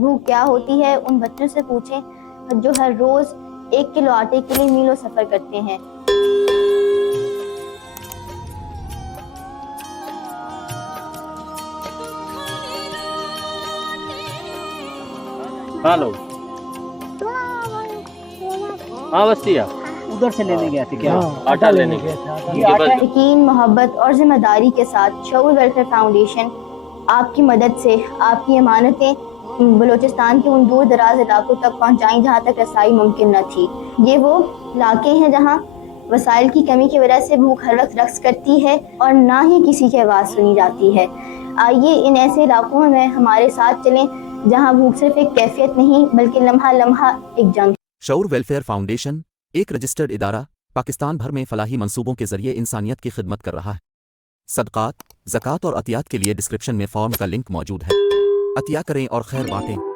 भूख क्या होती है उन बच्चों से पूछें जो हर रोज 1 किलो आटे के लिए मीलों सफर करते हैं। हेलो। हाँ बस्तिया उधर से लेने गए थे क्या? आटा लेने गए थे। यकीन, मोहब्बत और जिम्मेदारी के साथ शऊर वेलफेयर फाउंडेशन आपकी मदद से आपकी अमानतें बलूचिस्तान के उन दूर दराज इलाकों तक पहुंचाई जहां तक रसाई मुमकिन न थी। ये वो इलाके हैं जहां वसाइल की कमी की वजह से भूख हर वक्त रक्स करती है और ना ही किसी की आवाज़ सुनी जाती है। आइए इन ऐसे इलाकों में हमारे साथ चलें जहां भूख सिर्फ एक कैफियत नहीं बल्कि लम्हा लम्हा एक जंग। शऊर वेलफेयर फाउंडेशन एक रजिस्टर्ड इदारा पाकिस्तान भर में फलाही मंसूबों के जरिए इंसानियत की खिदमत कर रहा है। सदकात, ज़कात और अतियात के लिए डिस्क्रिप्शन में फॉर्म का लिंक मौजूद है। अतिया करें और खैर बांटें।